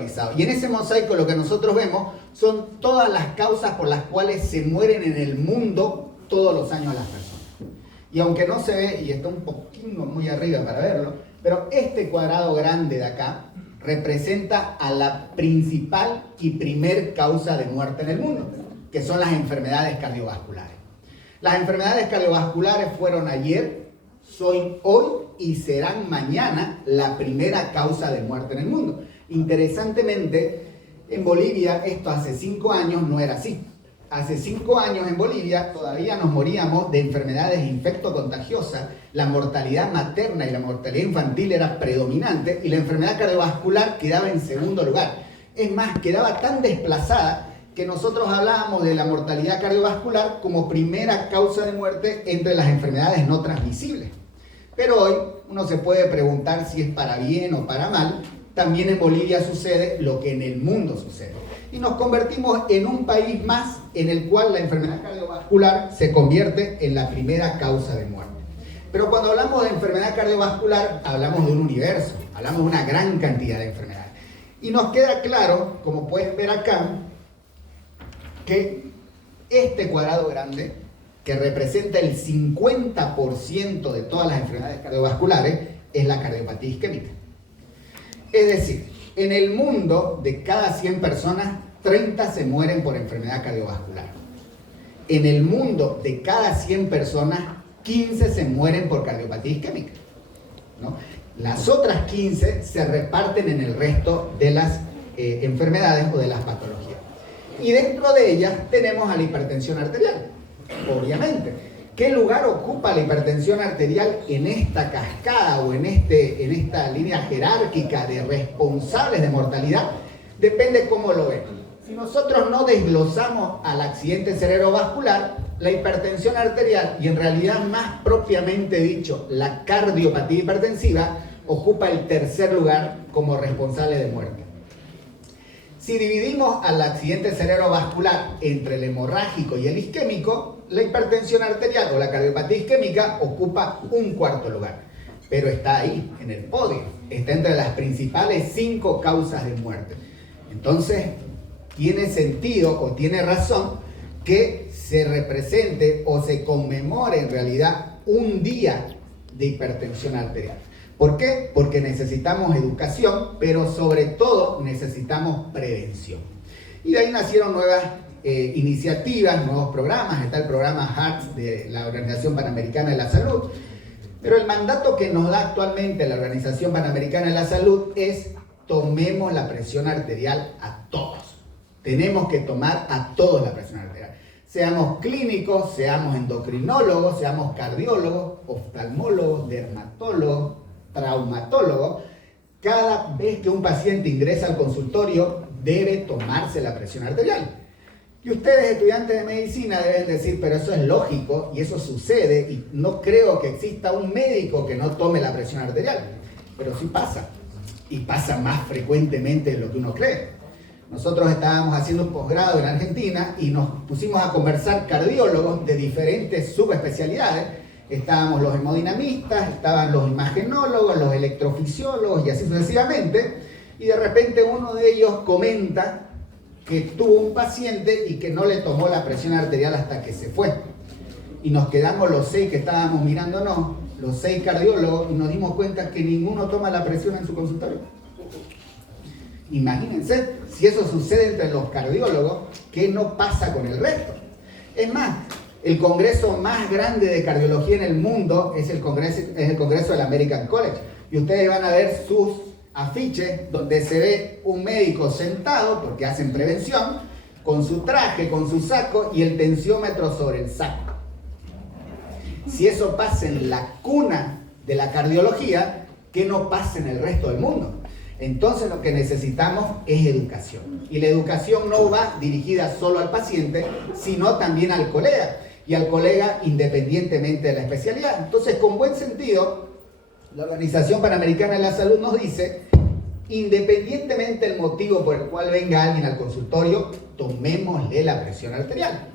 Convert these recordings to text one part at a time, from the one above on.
actualizado. Y en ese mosaico lo que nosotros vemos son todas las causas por las cuales se mueren en el mundo todos los años las personas. Y aunque no se ve, y está un poquito muy arriba para verlo, pero este cuadrado grande de acá representa a la principal y primer causa de muerte en el mundo, que son las enfermedades cardiovasculares. Las enfermedades cardiovasculares fueron ayer, son hoy y serán mañana la primera causa de muerte en el mundo. Interesantemente, en Bolivia esto hace 5 años no era así. Hace 5 años en Bolivia todavía nos moríamos de enfermedades infectocontagiosas, la mortalidad materna y la mortalidad infantil era predominante y la enfermedad cardiovascular quedaba en segundo lugar. Es más, quedaba tan desplazada que nosotros hablábamos de la mortalidad cardiovascular como primera causa de muerte entre las enfermedades no transmisibles. Pero hoy uno se puede preguntar si es para bien o para mal. También en Bolivia sucede lo que en el mundo sucede. Y nos convertimos en un país más en el cual la enfermedad cardiovascular se convierte en la primera causa de muerte. Pero cuando hablamos de enfermedad cardiovascular, hablamos de un universo, hablamos de una gran cantidad de enfermedades. Y nos queda claro, como pueden ver acá, que este cuadrado grande, que representa el 50% de todas las enfermedades cardiovasculares, es la cardiopatía isquémica. Es decir, en el mundo de cada 100 personas, 30 se mueren por enfermedad cardiovascular. En el mundo de cada 100 personas, 15 se mueren por cardiopatía isquémica, ¿no? Las otras 15 se reparten en el resto de las enfermedades o de las patologías. Y dentro de ellas tenemos a la hipertensión arterial, obviamente. ¿Qué lugar ocupa la hipertensión arterial en esta cascada o en esta línea jerárquica de responsables de mortalidad? Depende cómo lo ven. Si nosotros no desglosamos al accidente cerebrovascular, la hipertensión arterial, y en realidad más propiamente dicho, la cardiopatía hipertensiva, ocupa el tercer lugar como responsable de muerte. Si dividimos al accidente cerebrovascular entre el hemorrágico y el isquémico, la hipertensión arterial o la cardiopatía isquémica ocupa un cuarto lugar. Pero está ahí, en el podio. Está entre las principales 5 causas de muerte. Entonces, tiene sentido o tiene razón que se represente o se conmemore en realidad un día de hipertensión arterial. ¿Por qué? Porque necesitamos educación, pero sobre todo necesitamos prevención. Y de ahí nacieron nuevas iniciativas, nuevos programas. Está el programa HEARTS de la Organización Panamericana de la Salud. Pero el mandato que nos da actualmente la Organización Panamericana de la Salud es: tomemos la presión arterial a todos. Tenemos que tomar a todos la presión arterial. Seamos clínicos, seamos endocrinólogos, seamos cardiólogos, oftalmólogos, dermatólogos, traumatólogos. Cada vez que un paciente ingresa al consultorio debe tomarse la presión arterial. Y ustedes, estudiantes de medicina, deben decir: pero eso es lógico y eso sucede y no creo que exista un médico que no tome la presión arterial. Pero sí pasa, y pasa más frecuentemente de lo que uno cree. Nosotros estábamos haciendo un posgrado en Argentina y nos pusimos a conversar cardiólogos de diferentes subespecialidades. Estábamos los hemodinamistas, estaban los imagenólogos, los electrofisiólogos y así sucesivamente. Y de repente uno de ellos comenta que tuvo un paciente y que no le tomó la presión arterial hasta que se fue. Y nos quedamos los 6 que estábamos mirándonos, los 6 cardiólogos, y nos dimos cuenta que ninguno toma la presión en su consultorio. Imagínense, si eso sucede entre los cardiólogos, ¿qué no pasa con el resto? Es más, el congreso más grande de cardiología en el mundo es el congreso del American College. Y ustedes van a ver sus afiches donde se ve un médico sentado, porque hacen prevención, con su traje, con su saco y el tensiómetro sobre el saco. Si eso pasa en la cuna de la cardiología, ¿qué no pasa en el resto del mundo? Entonces lo que necesitamos es educación. Y la educación no va dirigida solo al paciente, sino también al colega. Y al colega independientemente de la especialidad. Entonces, con buen sentido, la Organización Panamericana de la Salud nos dice: independientemente del motivo por el cual venga alguien al consultorio, tomémosle la presión arterial.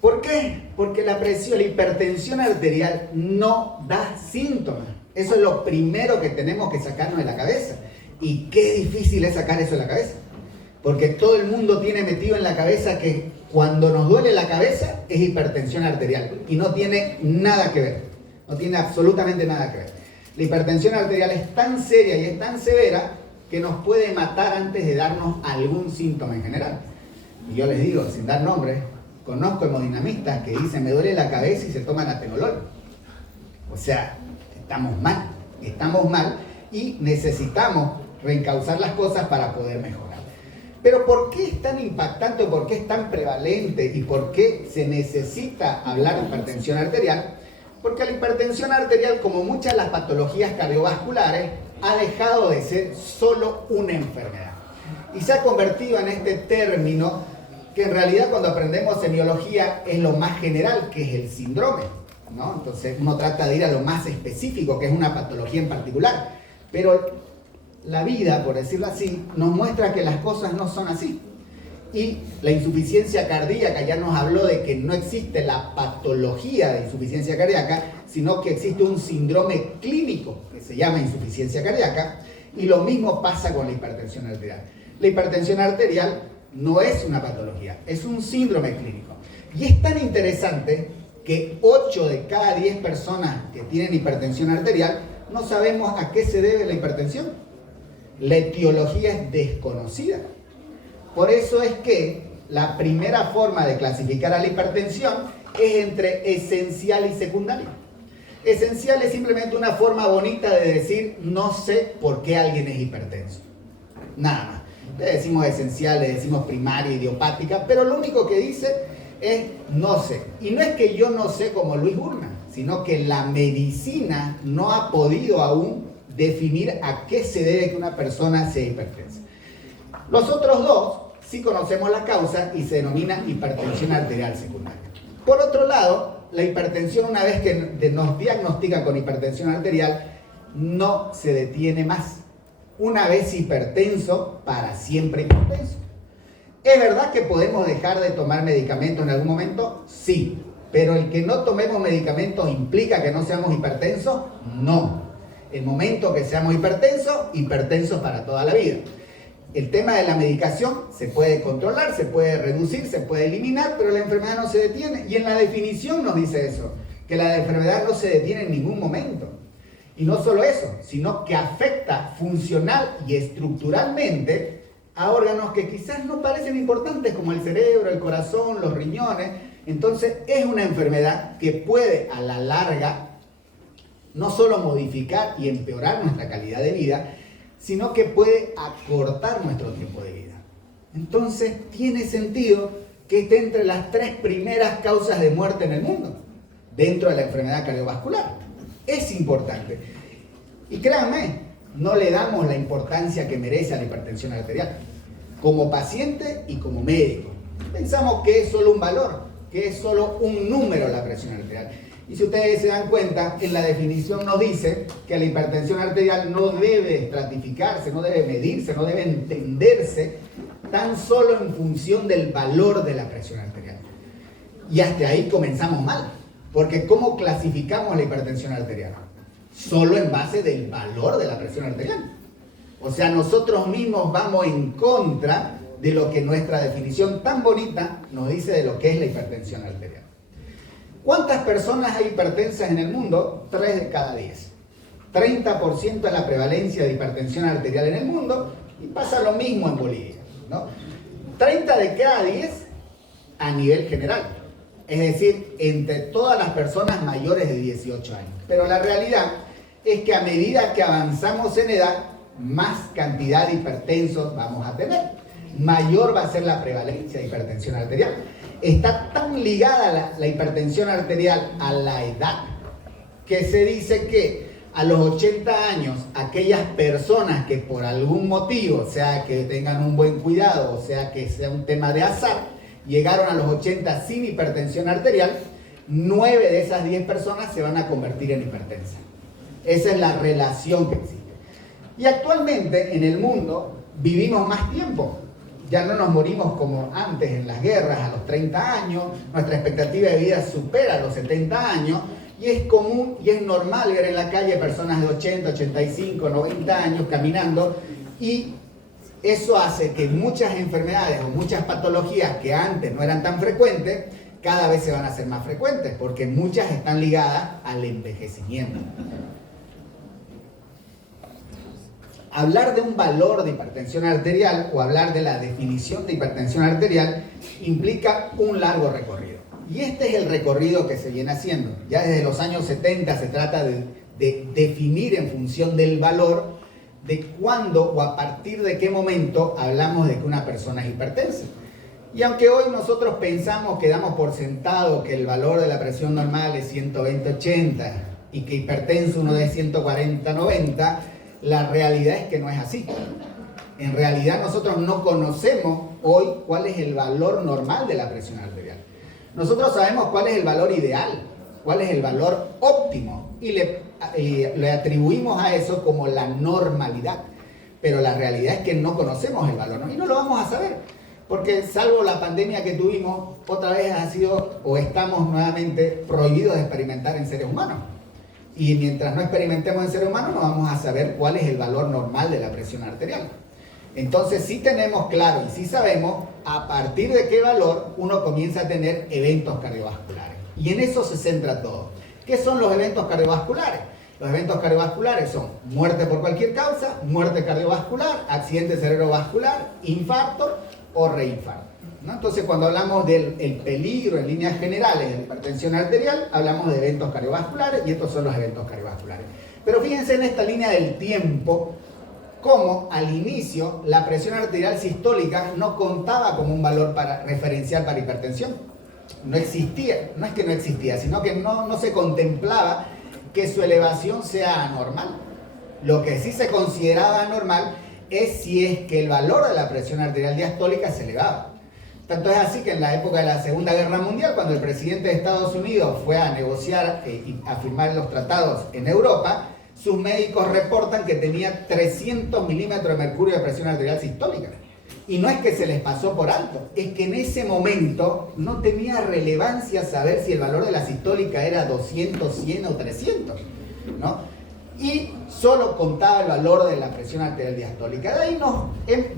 ¿Por qué? Porque la hipertensión arterial no da síntomas. Eso es lo primero que tenemos que sacarnos de la cabeza. Y qué difícil es sacar eso de la cabeza. Porque todo el mundo tiene metido en la cabeza que cuando nos duele la cabeza es hipertensión arterial. Y no tiene nada que ver. No tiene absolutamente nada que ver. La hipertensión arterial es tan seria y es tan severa que nos puede matar antes de darnos algún síntoma en general. Y yo les digo, sin dar nombres, conozco hemodinamistas que dicen me duele la cabeza y se toman atenolol. O sea, estamos mal y necesitamos reencauzar las cosas para poder mejorar. Pero ¿por qué es tan impactante, por qué es tan prevalente y por qué se necesita hablar de hipertensión arterial? Porque la hipertensión arterial, como muchas de las patologías cardiovasculares, ha dejado de ser solo una enfermedad. Y se ha convertido en este término que en realidad cuando aprendemos semiología es lo más general, que es el síndrome, ¿no? Entonces uno trata de ir a lo más específico, que es una patología en particular. Pero la vida, por decirlo así, nos muestra que las cosas no son así. Y la insuficiencia cardíaca ya nos habló de que no existe la patología de insuficiencia cardíaca, sino que existe un síndrome clínico que se llama insuficiencia cardíaca, y lo mismo pasa con la hipertensión arterial. La hipertensión arterial no es una patología, es un síndrome clínico. Y es tan interesante que 8 de cada 10 personas que tienen hipertensión arterial no sabemos a qué se debe la hipertensión. La etiología es desconocida. Por eso es que la primera forma de clasificar a la hipertensión es entre esencial y secundaria. Esencial es simplemente una forma bonita de decir no sé por qué alguien es hipertenso. Nada más. Le decimos esencial, le decimos primaria, idiopática, pero lo único que dice es no sé. Y no es que yo no sé como Luis Urna, sino que la medicina no ha podido aún definir a qué se debe que una persona sea hipertensa. Los otros dos sí conocemos la causa y se denomina hipertensión arterial secundaria. Por otro lado, la hipertensión, una vez que nos diagnostica con hipertensión arterial, no se detiene más. Una vez hipertenso, para siempre hipertenso. ¿Es verdad que podemos dejar de tomar medicamentos en algún momento? Sí. ¿Pero el que no tomemos medicamentos implica que no seamos hipertensos? No. El momento que seamos hipertensos para toda la vida. El tema de la medicación se puede controlar, se puede reducir, se puede eliminar, pero la enfermedad no se detiene. Y en la definición nos dice eso, que la enfermedad no se detiene en ningún momento. Y no solo eso, sino que afecta funcional y estructuralmente a órganos que quizás no parecen importantes, como el cerebro, el corazón, los riñones. Entonces es una enfermedad que puede a la larga no solo modificar y empeorar nuestra calidad de vida, sino que puede acortar nuestro tiempo de vida. Entonces tiene sentido que esté entre las 3 primeras causas de muerte en el mundo, dentro de la enfermedad cardiovascular. Es importante. Y créanme, no le damos la importancia que merece a la hipertensión arterial, como paciente y como médico. Pensamos que es solo un valor, que es solo un número la presión arterial. Y si ustedes se dan cuenta, en la definición nos dice que la hipertensión arterial no debe estratificarse, no debe medirse, no debe entenderse tan solo en función del valor de la presión arterial. Y hasta ahí comenzamos mal, porque ¿cómo clasificamos la hipertensión arterial? Solo en base del valor de la presión arterial. O sea, nosotros mismos vamos en contra de lo que nuestra definición tan bonita nos dice de lo que es la hipertensión arterial. ¿Cuántas personas hay hipertensas en el mundo? 3 de cada 10. 30% es la prevalencia de hipertensión arterial en el mundo y pasa lo mismo en Bolivia, ¿no? 30 de cada 10 a nivel general. Es decir, entre todas las personas mayores de 18 años. Pero la realidad es que a medida que avanzamos en edad, más cantidad de hipertensos vamos a tener. Mayor va a ser la prevalencia de hipertensión arterial. Está tan ligada la hipertensión arterial a la edad que se dice que a los 80 años, aquellas personas que por algún motivo, sea que tengan un buen cuidado, o sea que sea un tema de azar, llegaron a los 80 sin hipertensión arterial, 9 de esas 10 personas se van a convertir en hipertensas. Esa es la relación que existe. Y actualmente en el mundo vivimos más tiempo. Ya no nos morimos como antes en las guerras a los 30 años, nuestra expectativa de vida supera los 70 años y es común y es normal ver en la calle personas de 80, 85, 90 años caminando Y eso hace que muchas enfermedades o muchas patologías que antes no eran tan frecuentes, cada vez se van a hacer más frecuentes, porque muchas están ligadas al envejecimiento. Hablar de un valor de hipertensión arterial o hablar de la definición de hipertensión arterial implica un largo recorrido. Y este es el recorrido que se viene haciendo. Ya desde los años 70 se trata de definir en función del valor de cuándo o a partir de qué momento hablamos de que una persona es hipertensa. Y aunque hoy nosotros pensamos que damos por sentado que el valor de la presión normal es 120/80 y que hipertenso uno de 140/90, la realidad es que no es así. En realidad nosotros no conocemos hoy cuál es el valor normal de la presión arterial. Nosotros sabemos cuál es el valor ideal, cuál es el valor óptimo y le atribuimos a eso como la normalidad. Pero la realidad es que no conocemos el valor, ¿no? Y no lo vamos a saber, porque salvo la pandemia que tuvimos, otra vez ha sido o estamos nuevamente prohibidos de experimentar en seres humanos. Y mientras no experimentemos en seres humanos no vamos a saber cuál es el valor normal de la presión arterial. Entonces sí tenemos claro y sí sabemos a partir de qué valor uno comienza a tener eventos cardiovasculares. Y en eso se centra todo. ¿Qué son los eventos cardiovasculares? Los eventos cardiovasculares son muerte por cualquier causa, muerte cardiovascular, accidente cerebrovascular, infarto o reinfarto, ¿no? Entonces, cuando hablamos del peligro en líneas generales de la hipertensión arterial, hablamos de eventos cardiovasculares y estos son los eventos cardiovasculares. Pero fíjense en esta línea del tiempo, cómo al inicio la presión arterial sistólica no contaba como un valor referencial para hipertensión. No existía, no es que no existía, sino que no se contemplaba que su elevación sea anormal. Lo que sí se consideraba anormal es si es que el valor de la presión arterial diastólica se elevaba. Tanto es así que en la época de la Segunda Guerra Mundial, cuando el presidente de Estados Unidos fue a negociar y a firmar los tratados en Europa, sus médicos reportan que tenía 300 milímetros de mercurio de presión arterial sistólica. Y no es que se les pasó por alto, es que en ese momento no tenía relevancia saber si el valor de la sistólica era 200, 100 o 300, ¿no? Y solo contaba el valor de la presión arterial diastólica. De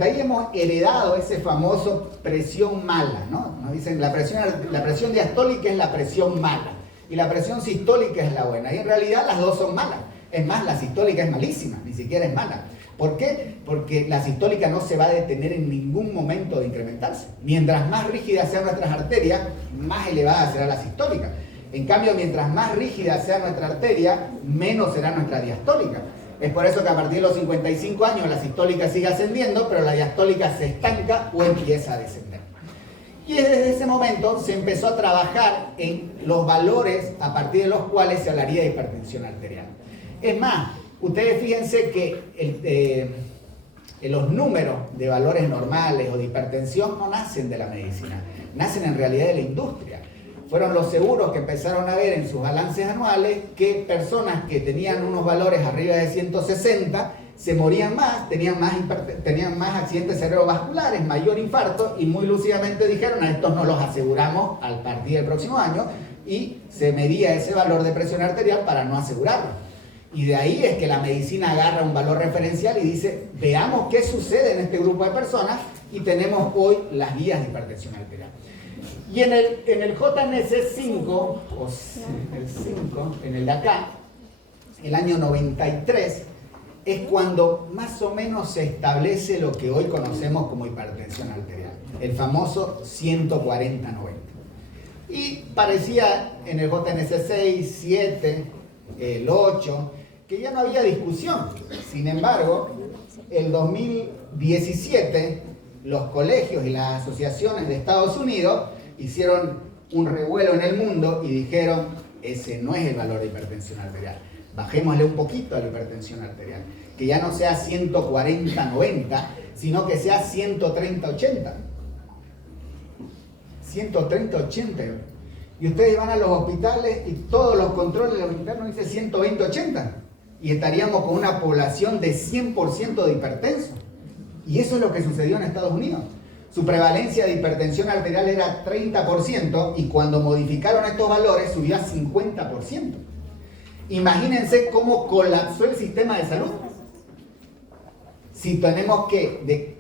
ahí hemos heredado ese famoso presión mala, ¿no? Nos dicen la presión diastólica es la presión mala y la presión sistólica es la buena. Y en realidad las dos son malas. Es más, la sistólica es malísima, ni siquiera es mala. ¿Por qué? Porque la sistólica no se va a detener en ningún momento de incrementarse. Mientras más rígidas sean nuestras arterias, más elevada será la sistólica. En cambio, mientras más rígida sea nuestra arteria, menos será nuestra diastólica. Es por eso que a partir de los 55 años la sistólica sigue ascendiendo, pero la diastólica se estanca o empieza a descender. Y desde ese momento se empezó a trabajar en los valores a partir de los cuales se hablaría de hipertensión arterial. Es más, ustedes fíjense que los números de valores normales o de hipertensión no nacen de la medicina, nacen en realidad de la industria. Fueron los seguros que empezaron a ver en sus balances anuales que personas que tenían unos valores arriba de 160 se morían más, tenían más accidentes cerebrovasculares, mayor infarto, y muy lúcidamente dijeron: a estos no los aseguramos al partir del próximo año, y se medía ese valor de presión arterial para no asegurarlo. Y de ahí es que la medicina agarra un valor referencial y dice: veamos qué sucede en este grupo de personas, y tenemos hoy las guías de hipertensión arterial. Y en el JNS5, o el 5, en el de acá, el año 93, es cuando más o menos se establece lo que hoy conocemos como hipertensión arterial, el famoso 140/90. Y parecía en el JNS6, 7, el 8, que ya no había discusión. Sin embargo, el 2017, los colegios y las asociaciones de Estados Unidos hicieron un revuelo en el mundo y dijeron: ese no es el valor de hipertensión arterial. Bajémosle un poquito a la hipertensión arterial. Que ya no sea 140/90, sino que sea 130/80. 130/80. Y ustedes van a los hospitales y todos los controles de los internos dicen 120/80. Y estaríamos con una población de 100% de hipertensos. Y eso es lo que sucedió en Estados Unidos. Su prevalencia de hipertensión arterial era 30% y cuando modificaron estos valores subió a 50%. Imagínense cómo colapsó el sistema de salud. si tenemos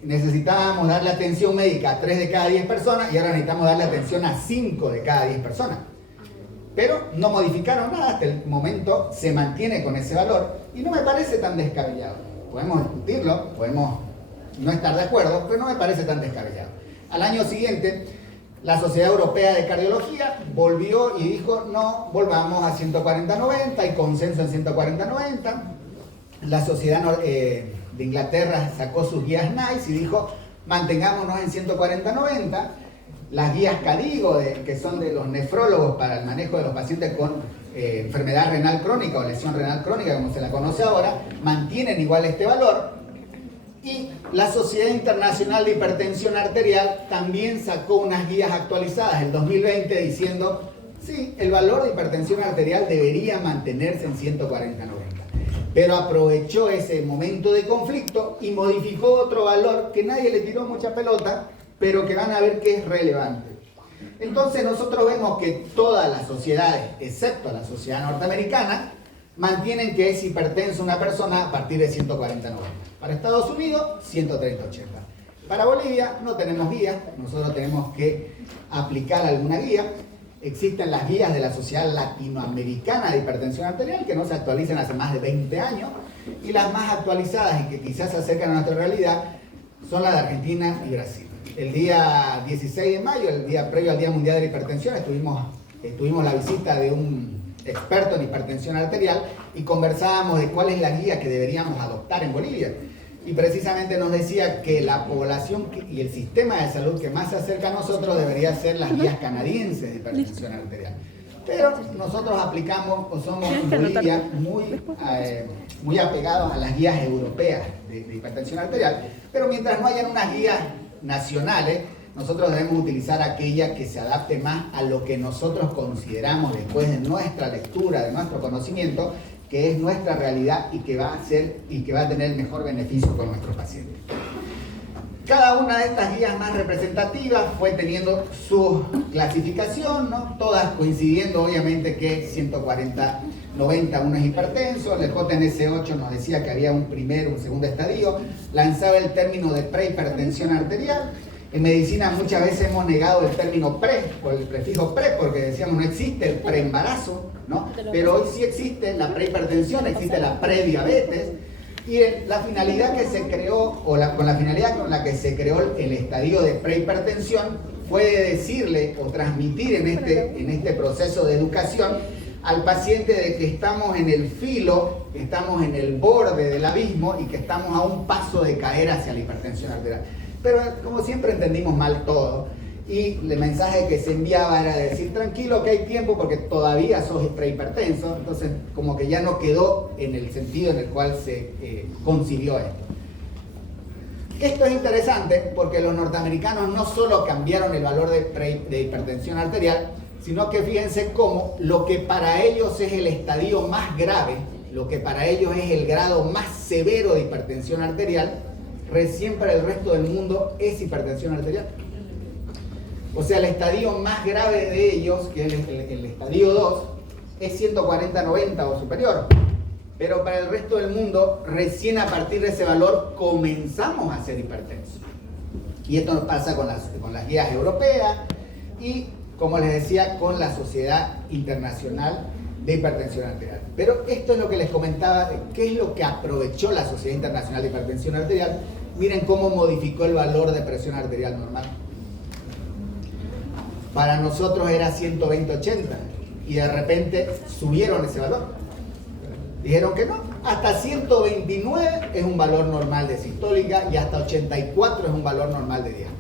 necesitábamos darle atención médica a 3 de cada 10 personas y ahora necesitamos darle atención a 5 de cada 10 personas. Pero no modificaron nada, hasta el momento se mantiene con ese valor y no me parece tan descabellado. Podemos discutirlo, podemos no estar de acuerdo, pero no me parece tan descabellado. Al año siguiente, la Sociedad Europea de Cardiología volvió y dijo, no, volvamos a 140-90, hay consenso en 140-90. La Sociedad de Inglaterra sacó sus guías NICE y dijo, mantengámonos en 140-90. Las guías CADIGO, que son de los nefrólogos para el manejo de los pacientes con enfermedad renal crónica o lesión renal crónica, como se la conoce ahora, mantienen igual este valor. Y la Sociedad Internacional de Hipertensión Arterial también sacó unas guías actualizadas en 2020 diciendo, sí, el valor de hipertensión arterial debería mantenerse en 140-90. Pero aprovechó ese momento de conflicto y modificó otro valor que nadie le tiró mucha pelota, pero que van a ver que es relevante. Entonces nosotros vemos que todas las sociedades, excepto la sociedad norteamericana, mantienen que es hipertenso una persona a partir de 140-90. Para Estados Unidos, 130-80. Para Bolivia no tenemos guía, nosotros tenemos que aplicar alguna guía. Existen las guías de la Sociedad Latinoamericana de Hipertensión Arterial, que no se actualizan hace más de 20 años, y las más actualizadas y que quizás se acercan a nuestra realidad son las de Argentina y Brasil. El día 16 de mayo, el día previo al Día Mundial de la Hipertensión, tuvimos la visita de un experto en hipertensión arterial y conversábamos de cuál es la guía que deberíamos adoptar en Bolivia. Y precisamente nos decía que la población y el sistema de salud que más se acerca a nosotros debería ser las guías canadienses de hipertensión arterial. Pero nosotros aplicamos o somos en Bolivia muy apegados a las guías europeas de hipertensión arterial. Pero mientras no hayan unas guías nacionales, nosotros debemos utilizar aquella que se adapte más a lo que nosotros consideramos después de nuestra lectura, de nuestro conocimiento, que es nuestra realidad y que va a tener el mejor beneficio con nuestros pacientes. Cada una de estas guías más representativas fue teniendo su clasificación, ¿no? Todas coincidiendo obviamente que 140-90 uno es hipertenso. El JNS 8 nos decía que había un primer, un segundo estadio, lanzaba el término de prehipertensión arterial. En medicina muchas veces hemos negado el término pre, o el prefijo pre, porque decíamos no existe el preembarazo, ¿no? Pero hoy sí existe la prehipertensión, existe la prediabetes, y la finalidad que se creó, con la finalidad con la que se creó el estadio de prehipertensión, fue decirle o transmitir en este proceso de educación al paciente de que estamos en el filo, que estamos en el borde del abismo y que estamos a un paso de caer hacia la hipertensión arterial. Pero como siempre entendimos mal todo y el mensaje que se enviaba era decir tranquilo que hay tiempo porque todavía sos prehipertenso, entonces como que ya no quedó en el sentido en el cual se concibió esto. Esto es interesante porque los norteamericanos no solo cambiaron el valor de hipertensión arterial, sino que fíjense cómo lo que para ellos es el estadio más grave, lo que para ellos es el grado más severo de hipertensión arterial, recién para el resto del mundo es hipertensión arterial. O sea, el estadio más grave de ellos, que es el estadio 2, es 140-90 o superior. Pero para el resto del mundo, recién a partir de ese valor comenzamos a ser hipertensos. Y esto nos pasa con las guías europeas y, como les decía, con la Sociedad Internacional de Hipertensión Arterial. Pero esto es lo que les comentaba, qué es lo que aprovechó la Sociedad Internacional de Hipertensión Arterial. Miren cómo modificó el valor de presión arterial normal. Para nosotros era 120-80 y de repente subieron ese valor. Dijeron que no, hasta 129 es un valor normal de sistólica y hasta 84 es un valor normal de diastólica.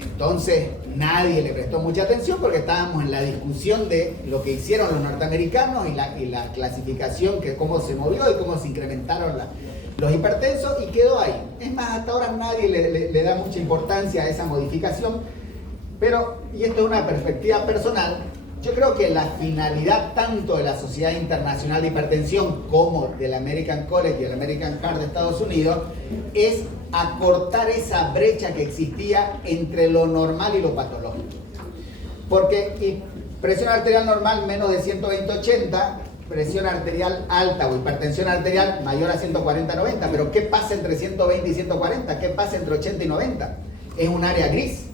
Entonces nadie le prestó mucha atención porque estábamos en la discusión de lo que hicieron los norteamericanos y la clasificación, que cómo se movió y cómo se incrementaron los hipertensos, y quedó ahí. Es más, hasta ahora nadie le da mucha importancia a esa modificación, pero, y esto es una perspectiva personal, yo creo que la finalidad tanto de la Sociedad Internacional de Hipertensión como del American College y el American Heart de Estados Unidos es acortar esa brecha que existía entre lo normal y lo patológico. Porque presión arterial normal menos de 120-80 presión arterial alta o hipertensión arterial mayor a 140/90, pero ¿qué pasa entre 120 y 140? ¿Qué pasa entre 80 y 90? Es un área gris,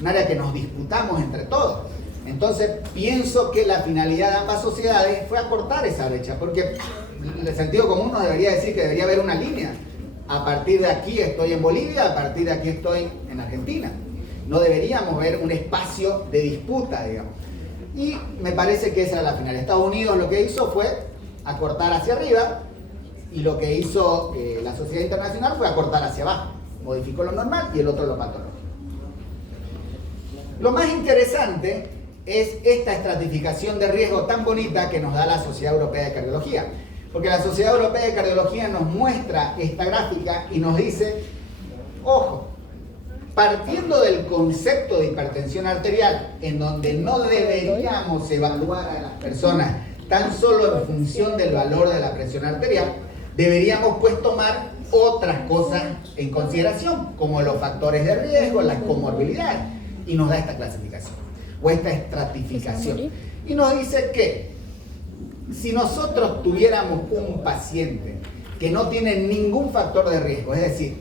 un área que nos disputamos entre todos. Entonces pienso que la finalidad de ambas sociedades fue acortar esa brecha, porque el sentido común nos debería decir que debería haber una línea. A partir de aquí estoy en Bolivia, a partir de aquí estoy en Argentina. No deberíamos ver un espacio de disputa, digamos. Y me parece que esa era la final. Estados Unidos lo que hizo fue acortar hacia arriba y lo que hizo la sociedad internacional fue acortar hacia abajo. Modificó lo normal y el otro lo patológico. Lo más interesante es esta estratificación de riesgo tan bonita que nos da la Sociedad Europea de Cardiología. Porque la Sociedad Europea de Cardiología nos muestra esta gráfica y nos dice, ojo, partiendo del concepto de hipertensión arterial, en donde no deberíamos evaluar a las personas tan solo en función del valor de la presión arterial, deberíamos pues tomar otras cosas en consideración, como los factores de riesgo, las comorbilidades, y nos da esta clasificación, o esta estratificación. Y nos dice que si nosotros tuviéramos un paciente que no tiene ningún factor de riesgo, es decir,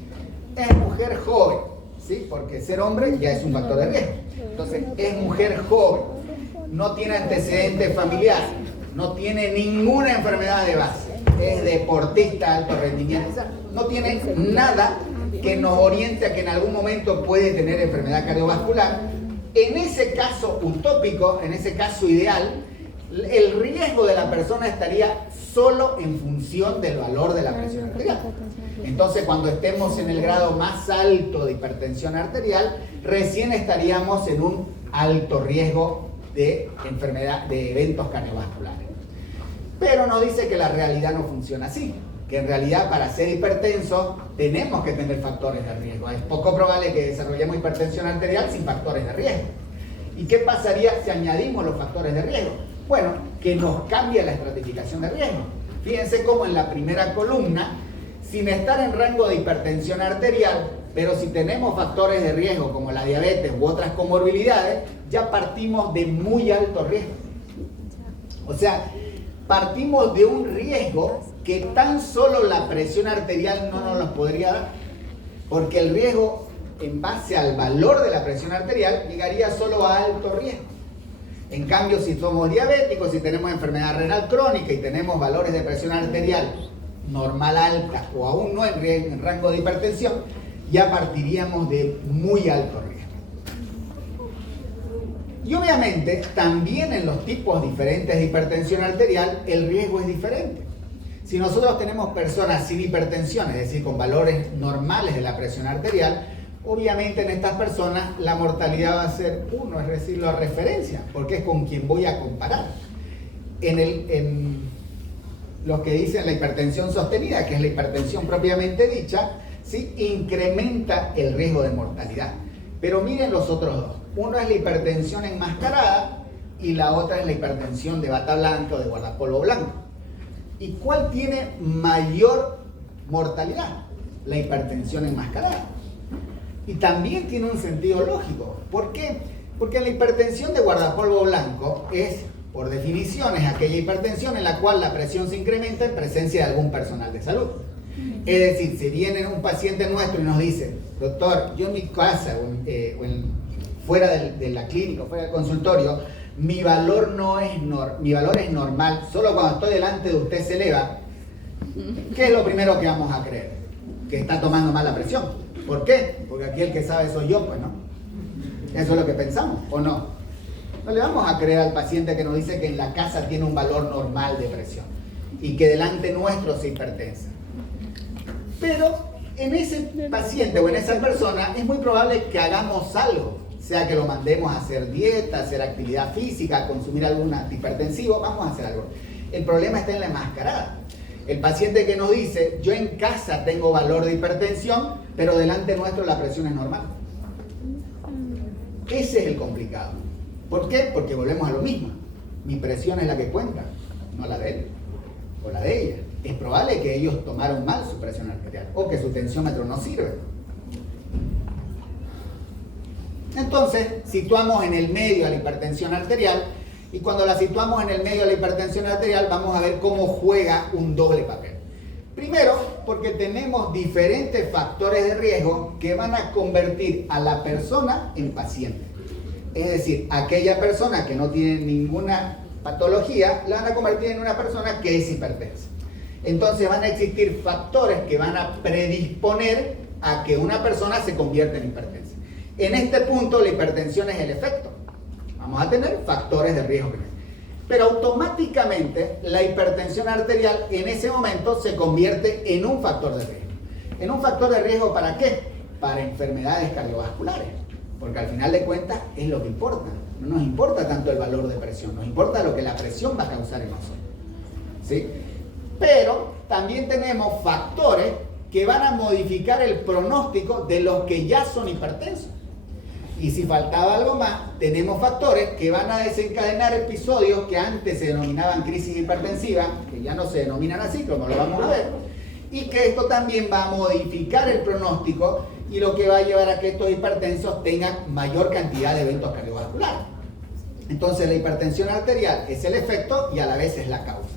es mujer joven, ¿sí? Porque ser hombre ya es un factor de riesgo. Entonces, es mujer joven, no tiene antecedentes familiares, no tiene ninguna enfermedad de base, es deportista, alto rendimiento, no tiene nada que nos oriente a que en algún momento puede tener enfermedad cardiovascular. En ese caso utópico, en ese caso ideal, el riesgo de la persona estaría solo en función del valor de la presión arterial. Entonces, cuando estemos en el grado más alto de hipertensión arterial, recién estaríamos en un alto riesgo de enfermedad, de eventos cardiovasculares. Pero nos dice que la realidad no funciona así, que en realidad para ser hipertenso tenemos que tener factores de riesgo. Es poco probable que desarrollemos hipertensión arterial sin factores de riesgo. ¿Y qué pasaría si añadimos los factores de riesgo? Bueno, que nos cambia la estratificación de riesgo. Fíjense cómo en la primera columna, sin estar en rango de hipertensión arterial, pero si tenemos factores de riesgo como la diabetes u otras comorbilidades, ya partimos de muy alto riesgo. O sea, partimos de un riesgo que tan solo la presión arterial no nos lo podría dar, porque el riesgo en base al valor de la presión arterial llegaría solo a alto riesgo. En cambio, si somos diabéticos, si tenemos enfermedad renal crónica y tenemos valores de presión arterial normal alta o aún no en rango de hipertensión, ya partiríamos de muy alto riesgo. Y obviamente, también en los tipos diferentes de hipertensión arterial, el riesgo es diferente. Si nosotros tenemos personas sin hipertensión, es decir, con valores normales de la presión arterial, obviamente en estas personas la mortalidad va a ser 1, es decir, la referencia, porque es con quien voy a comparar. En los que dicen la hipertensión sostenida, que es la hipertensión propiamente dicha, ¿sí? Incrementa el riesgo de mortalidad. Pero miren los otros dos. Uno es la hipertensión enmascarada y la otra es la hipertensión de bata blanca o de guardapolvo blanco. ¿Y cuál tiene mayor mortalidad? La hipertensión enmascarada. Y también tiene un sentido lógico. ¿Por qué? Porque la hipertensión de guardapolvo blanco es, por definición, es aquella hipertensión en la cual la presión se incrementa en presencia de algún personal de salud. Es decir, si viene un paciente nuestro y nos dice, doctor, yo en mi casa fuera de la clínica, fuera del consultorio, mi valor es normal, solo cuando estoy delante de usted se eleva, ¿qué es lo primero que vamos a creer? Que está tomando mala presión. ¿Por qué? Porque aquí el que sabe soy yo, pues, ¿no? Eso es lo que pensamos, ¿o no? No le vamos a creer al paciente que nos dice que en la casa tiene un valor normal de presión y que delante nuestro se hipertensa. Pero en ese paciente o en esa persona es muy probable que hagamos algo, sea que lo mandemos a hacer dieta, hacer actividad física, consumir algún antihipertensivo, vamos a hacer algo. El problema está en la enmascarada. El paciente que nos dice, yo en casa tengo valor de hipertensión, pero delante nuestro la presión es normal. Ese es el complicado. ¿Por qué? Porque volvemos a lo mismo. Mi presión es la que cuenta, no la de él o la de ella. Es probable que ellos tomaron mal su presión arterial o que su tensiómetro no sirve. Entonces, situamos en el medio a la hipertensión arterial Y cuando la situamos en el medio de la hipertensión arterial, vamos a ver cómo juega un doble papel. Primero, porque tenemos diferentes factores de riesgo que van a convertir a la persona en paciente. Es decir, aquella persona que no tiene ninguna patología, la van a convertir en una persona que es hipertensa. Entonces van a existir factores que van a predisponer a que una persona se convierta en hipertensa. En este punto, la hipertensión es el efecto. Vamos a tener factores de riesgo. Pero automáticamente la hipertensión arterial en ese momento se convierte en un factor de riesgo. ¿En un factor de riesgo para qué? Para enfermedades cardiovasculares. Porque al final de cuentas es lo que importa. No nos importa tanto el valor de presión, nos importa lo que la presión va a causar en nosotros. ¿Sí? Pero también tenemos factores que van a modificar el pronóstico de los que ya son hipertensos. Y si faltaba algo más, tenemos factores que van a desencadenar episodios que antes se denominaban crisis hipertensiva, que ya no se denominan así, como lo vamos a ver, y que esto también va a modificar el pronóstico y lo que va a llevar a que estos hipertensos tengan mayor cantidad de eventos cardiovasculares. Entonces la hipertensión arterial es el efecto y a la vez es la causa.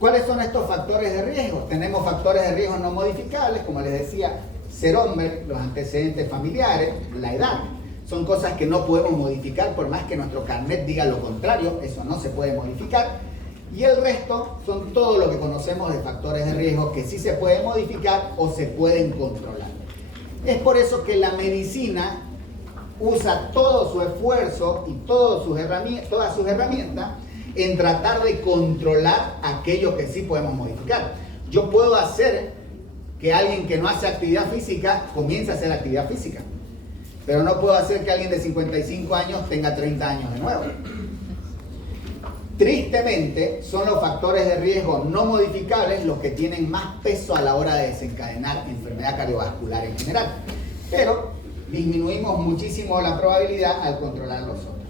¿Cuáles son estos factores de riesgo? Tenemos factores de riesgo no modificables, como les decía, ser hombre, los antecedentes familiares, la edad. Son cosas que no podemos modificar por más que nuestro carnet diga lo contrario, eso no se puede modificar. Y el resto son todo lo que conocemos de factores de riesgo que sí se pueden modificar o se pueden controlar. Es por eso que la medicina usa todo su esfuerzo y todas sus herramientas en tratar de controlar aquello que sí podemos modificar. Yo puedo hacer que alguien que no hace actividad física comience a hacer actividad física, pero no puedo hacer que alguien de 55 años tenga 30 años de nuevo. Tristemente, son los factores de riesgo no modificables los que tienen más peso a la hora de desencadenar enfermedad cardiovascular en general, pero disminuimos muchísimo la probabilidad al controlar los otros.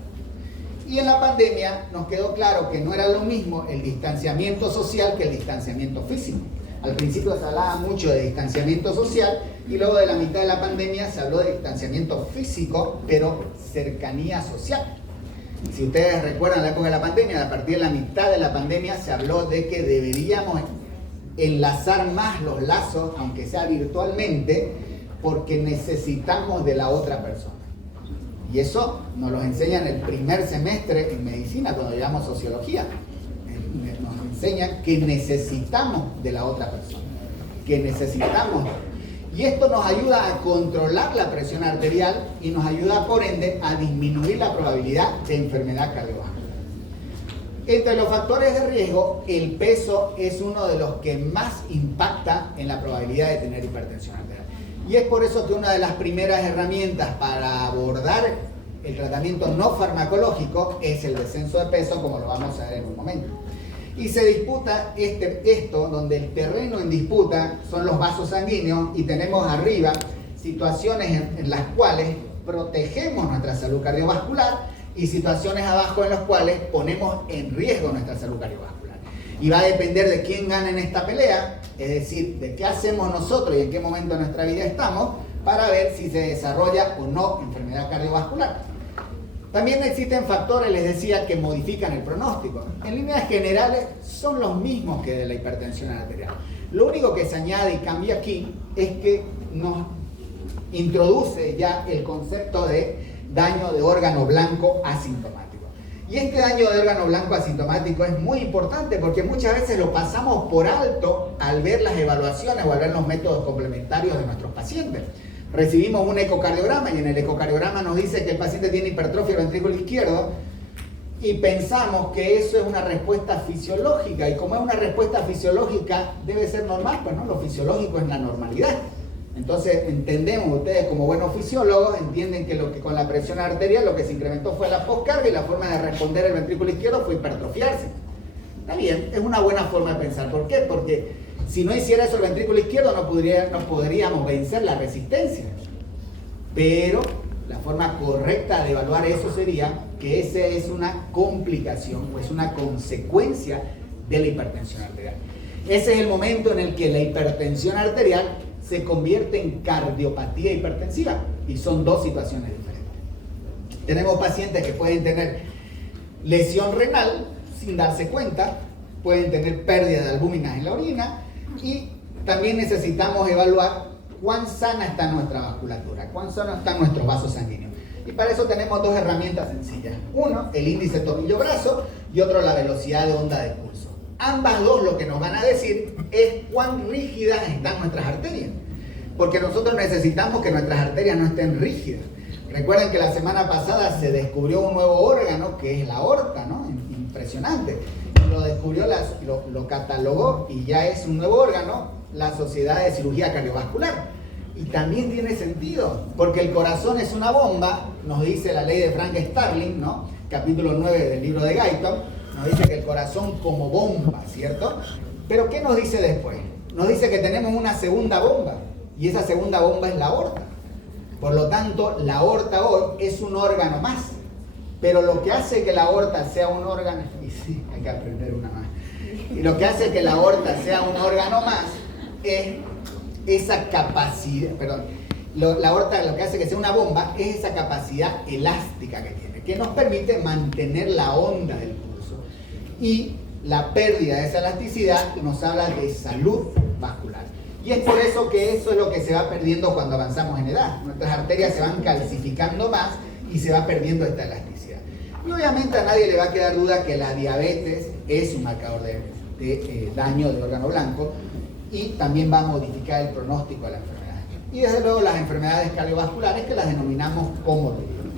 Y en la pandemia nos quedó claro que no era lo mismo el distanciamiento social que el distanciamiento físico. Al principio se hablaba mucho de distanciamiento social y luego de la mitad de la pandemia se habló de distanciamiento físico, pero cercanía social. Si ustedes recuerdan la época de la pandemia, a partir de la mitad de la pandemia se habló de que deberíamos enlazar más los lazos, aunque sea virtualmente, porque necesitamos de la otra persona. Y eso nos lo enseñan el primer semestre en medicina, cuando llevamos sociología. Nos enseñan que necesitamos de la otra persona, que necesitamos. Y esto nos ayuda a controlar la presión arterial y nos ayuda, por ende, a disminuir la probabilidad de enfermedad cardiovascular. Entre los factores de riesgo, el peso es uno de los que más impacta en la probabilidad de tener hipertensión arterial. Y es por eso que una de las primeras herramientas para abordar el tratamiento no farmacológico es el descenso de peso, como lo vamos a ver en un momento. Y se disputa esto, donde el terreno en disputa son los vasos sanguíneos y tenemos arriba situaciones en las cuales protegemos nuestra salud cardiovascular y situaciones abajo en las cuales ponemos en riesgo nuestra salud cardiovascular. Y va a depender de quién gana en esta pelea, es decir, de qué hacemos nosotros y en qué momento de nuestra vida estamos para ver si se desarrolla o no enfermedad cardiovascular. También existen factores, les decía, que modifican el pronóstico. En líneas generales son los mismos que de la hipertensión arterial. Lo único que se añade y cambia aquí es que nos introduce ya el concepto de daño de órgano blanco asintomático. Y este daño de órgano blanco asintomático es muy importante porque muchas veces lo pasamos por alto al ver las evaluaciones o al ver los métodos complementarios de nuestros pacientes. Recibimos un ecocardiograma y en el ecocardiograma nos dice que el paciente tiene hipertrofia del ventrículo izquierdo y pensamos que eso es una respuesta fisiológica y como es una respuesta fisiológica debe ser normal, pues no, lo fisiológico es la normalidad. Entonces entendemos, ustedes como buenos fisiólogos entienden que con la presión arterial lo que se incrementó fue la poscarga y la forma de responder el ventrículo izquierdo fue hipertrofiarse. Está bien, es una buena forma de pensar. ¿Por qué? Porque si no hiciera eso el ventrículo izquierdo no podríamos vencer la resistencia. Pero la forma correcta de evaluar eso sería que esa es una complicación o es una consecuencia de la hipertensión arterial. Ese es el momento en el que la hipertensión arterial se convierte en cardiopatía hipertensiva y son dos situaciones diferentes. Tenemos pacientes que pueden tener lesión renal sin darse cuenta, pueden tener pérdida de albúminas en la orina y también necesitamos evaluar cuán sana está nuestra vasculatura, cuán sanos están nuestros vasos sanguíneos. Y para eso tenemos dos herramientas sencillas. Uno, el índice tobillo-brazo y otro, la velocidad de onda de pulso. Ambas dos lo que nos van a decir es cuán rígidas están nuestras arterias. Porque nosotros necesitamos que nuestras arterias no estén rígidas. Recuerden que la semana pasada se descubrió un nuevo órgano que es la aorta, ¿no? Impresionante. Lo descubrió, lo catalogó y ya es un nuevo órgano la Sociedad de Cirugía Cardiovascular. Y también tiene sentido, porque el corazón es una bomba, nos dice la ley de Frank Starling, ¿no? Capítulo 9 del libro de Guyton, nos dice que el corazón como bomba, ¿cierto? Pero ¿qué nos dice después? Nos dice que tenemos una segunda bomba, y esa segunda bomba es la aorta. Por lo tanto, la aorta hoy es un órgano más. Pero lo que hace que la aorta sea un órgano, y sí, hay que aprender una más. Y lo que hace que la aorta sea un órgano más es esa capacidad, la aorta lo que hace que sea una bomba es esa capacidad elástica que tiene, que nos permite mantener la onda del pulso. Y la pérdida de esa elasticidad nos habla de salud vascular. Y es por eso que eso es lo que se va perdiendo cuando avanzamos en edad. Nuestras arterias se van calcificando más y se va perdiendo esta elasticidad. Y obviamente a nadie le va a quedar duda que la diabetes es un marcador de daño del órgano blanco y también va a modificar el pronóstico de la enfermedad. Y desde luego las enfermedades cardiovasculares que las denominamos comorbilidades.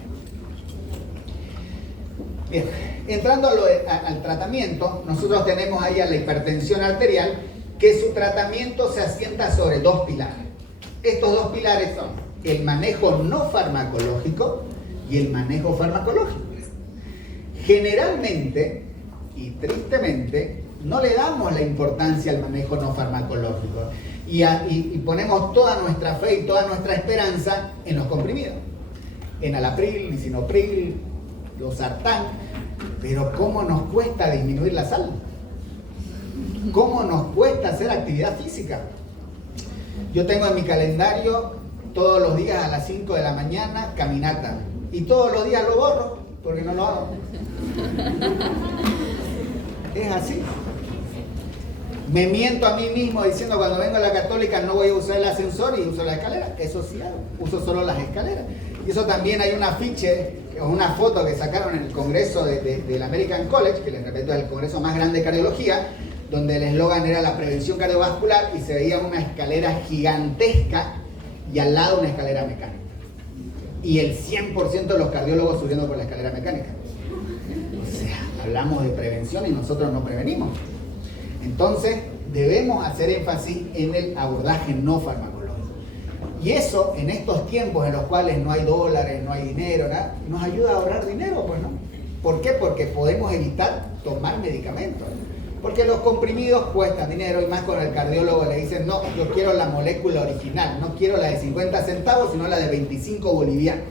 Bien, entrando al tratamiento, nosotros tenemos ahí a la hipertensión arterial, que su tratamiento se asienta sobre dos pilares. Estos dos pilares son el manejo no farmacológico y el manejo farmacológico. Generalmente, y tristemente, no le damos la importancia al manejo no farmacológico y ponemos toda nuestra fe y toda nuestra esperanza en los comprimidos, en Alapril, Lisinopril, Losartán. Pero ¿cómo nos cuesta disminuir la sal? ¿Cómo nos cuesta hacer actividad física? Yo tengo en mi calendario todos los días a las 5 de la mañana caminata y todos los días lo borro porque no lo hago. Es así. Me miento a mí mismo diciendo cuando vengo a la Católica no voy a usar el ascensor y uso la escalera. Eso sí hago, uso solo las escaleras. Y eso también hay un afiche o una foto que sacaron en el congreso del American College, que les repito es el congreso más grande de cardiología, donde el eslogan era la prevención cardiovascular y se veía una escalera gigantesca y al lado una escalera mecánica. Y el 100% de los cardiólogos subiendo por la escalera mecánica. O sea, hablamos de prevención y nosotros no prevenimos. Entonces, debemos hacer énfasis en el abordaje no farmacológico. Y eso, en estos tiempos en los cuales no hay dólares, no hay dinero, nada, nos ayuda a ahorrar dinero, pues, ¿no? ¿Por qué? Porque podemos evitar tomar medicamentos. Porque los comprimidos cuestan dinero y más con el cardiólogo le dicen, no, yo quiero la molécula original, no quiero la de 50 centavos, sino la de 25 bolivianos.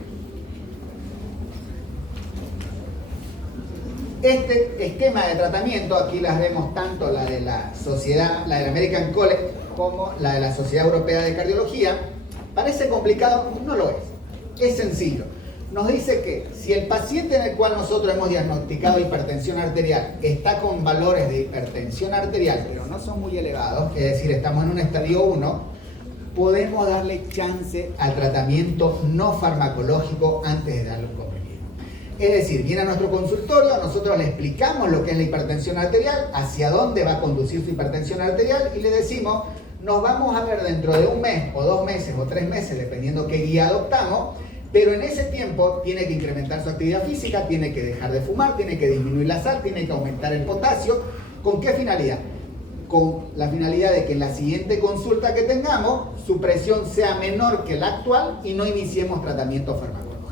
Este esquema de tratamiento, aquí las vemos tanto la de la sociedad, la del American College, como la de la Sociedad Europea de Cardiología. Parece complicado, no lo es. Es sencillo. Nos dice que si el paciente en el cual nosotros hemos diagnosticado hipertensión arterial está con valores de hipertensión arterial, pero no son muy elevados, es decir, estamos en un estadio 1, podemos darle chance al tratamiento no farmacológico antes de darle un comprimido. Es decir, viene a nuestro consultorio, nosotros le explicamos lo que es la hipertensión arterial, hacia dónde va a conducir su hipertensión arterial y le decimos, nos vamos a ver dentro de un mes o 2 meses o 3 meses, dependiendo qué guía adoptamos, pero en ese tiempo tiene que incrementar su actividad física, tiene que dejar de fumar, tiene que disminuir la sal, tiene que aumentar el potasio. ¿Con qué finalidad? Con la finalidad de que en la siguiente consulta que tengamos, su presión sea menor que la actual y no iniciemos tratamiento farmacológico.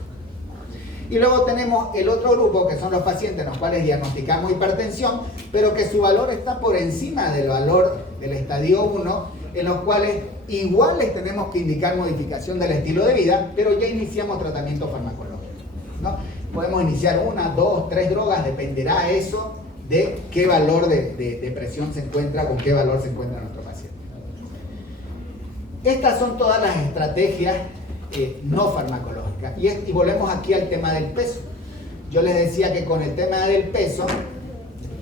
Y luego tenemos el otro grupo, que son los pacientes en los cuales diagnosticamos hipertensión, pero que su valor está por encima del valor del estadio 1, en los cuales igual les tenemos que indicar modificación del estilo de vida, pero ya iniciamos tratamiento farmacológico, ¿no? Podemos iniciar 1, 2, 3 drogas, dependerá eso de qué valor de presión se encuentra, con qué valor se encuentra nuestro paciente. Estas son todas las estrategias no farmacológicas. Y volvemos aquí al tema del peso. yo les decía que con el tema del peso,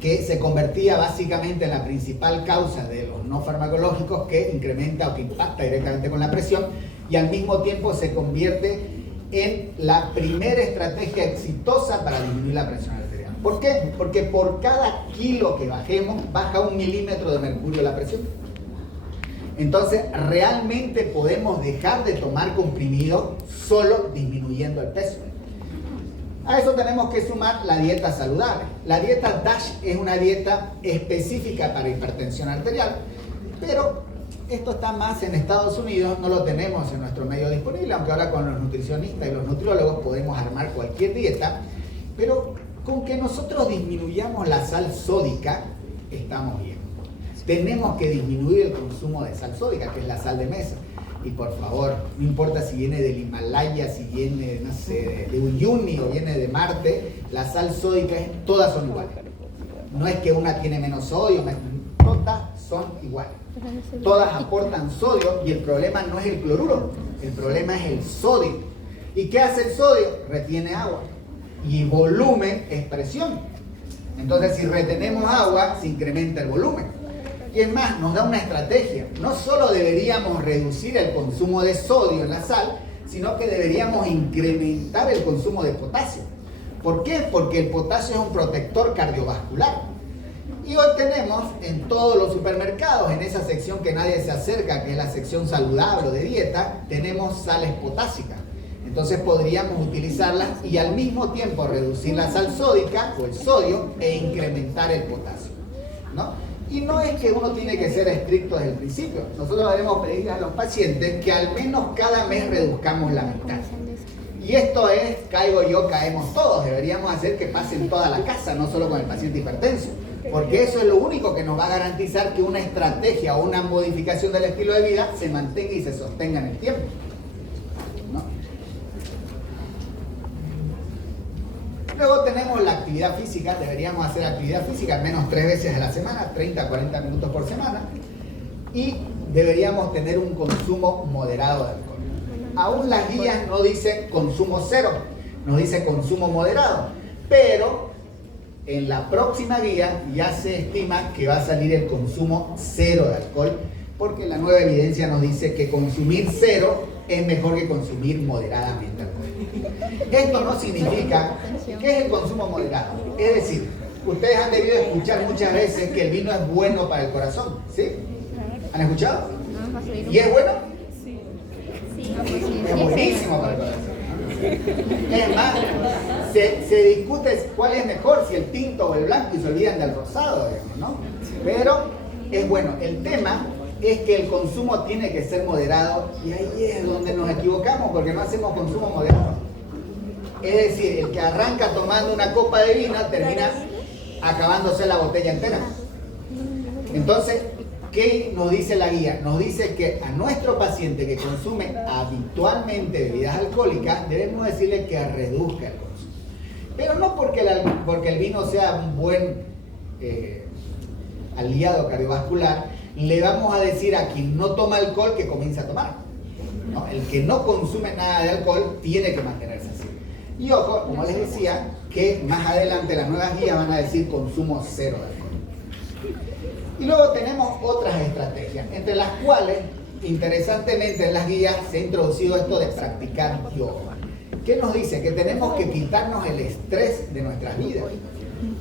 que se convertía básicamente en la principal causa de los no farmacológicos que incrementa o que impacta directamente con la presión y al mismo tiempo se convierte en la primera estrategia exitosa para disminuir la presión arterial. ¿Por qué? Porque por cada kilo que bajemos, baja 1 milímetro de mercurio la presión. Entonces, realmente podemos dejar de tomar comprimidos solo disminuyendo el peso. A eso tenemos que sumar la dieta saludable. La dieta DASH es una dieta específica para hipertensión arterial, pero esto está más en Estados Unidos, no lo tenemos en nuestro medio disponible, aunque ahora con los nutricionistas y los nutriólogos podemos armar cualquier dieta, pero con que nosotros disminuyamos la sal sódica, estamos bien. Tenemos que disminuir el consumo de sal sódica, que es la sal de mesa. Y por favor, no importa si viene del Himalaya, si viene, no sé, de Uyuni o viene de Marte, la sal sódica, todas son iguales. No es que una tiene menos sodio, todas son iguales. Todas aportan sodio y el problema no es el cloruro, el problema es el sodio. ¿Y qué hace el sodio? Retiene agua. Y volumen es presión. Entonces, si retenemos agua, se incrementa el volumen. Y es más, nos da una estrategia. No solo deberíamos reducir el consumo de sodio en la sal, sino que deberíamos incrementar el consumo de potasio. ¿Por qué? Porque el potasio es un protector cardiovascular. Y hoy tenemos en todos los supermercados, en esa sección que nadie se acerca, que es la sección saludable o de dieta, tenemos sales potásicas. Entonces podríamos utilizarlas y al mismo tiempo reducir la sal sódica o el sodio e incrementar el potasio, ¿no? Y no es que uno tiene que ser estricto desde el principio. Nosotros debemos pedirle a los pacientes que al menos cada mes reduzcamos la mitad. Y esto es, caigo yo, caemos todos. Deberíamos hacer que pase en toda la casa, no solo con el paciente hipertenso. Porque eso es lo único que nos va a garantizar que una estrategia o una modificación del estilo de vida se mantenga y se sostenga en el tiempo, ¿no? Luego tenemos la actividad física. Deberíamos hacer actividad física al menos 3 veces a la semana, 30 a 40 minutos por semana. Y deberíamos tener un consumo moderado de alcohol. Aún las guías no dicen consumo cero, nos dice consumo moderado. Pero en la próxima guía ya se estima que va a salir el consumo cero de alcohol, porque la nueva evidencia nos dice que consumir cero es mejor que consumir moderadamente alcohol. Esto no significa que es el consumo moderado. Es decir, ustedes han debido escuchar muchas veces que el vino es bueno para el corazón, ¿sí? ¿Han escuchado? ¿Y es bueno? Es buenísimo para el corazón, ¿no? Es más, se discute cuál es mejor, si el tinto o el blanco, y se olvidan del rosado, digamos, ¿no? Pero es bueno. El tema es que el consumo tiene que ser moderado, y ahí es donde nos equivocamos, porque no hacemos consumo moderado. Es decir, el que arranca tomando una copa de vino termina acabándose la botella entera. Entonces, ¿qué nos dice la guía? Nos dice que a nuestro paciente que consume habitualmente bebidas alcohólicas, debemos decirle que reduzca el consumo. Pero no porque el vino sea un buen aliado cardiovascular, le vamos a decir a quien no toma alcohol que comience a tomar, ¿no? El que no consume nada de alcohol tiene que mantenerse así. Y ojo, como les decía, que más adelante las nuevas guías van a decir consumo cero de alcohol. Y luego tenemos otras estrategias, entre las cuales, interesantemente en las guías se ha introducido esto de practicar yoga. ¿Qué nos dice? Que tenemos que quitarnos el estrés de nuestras vidas.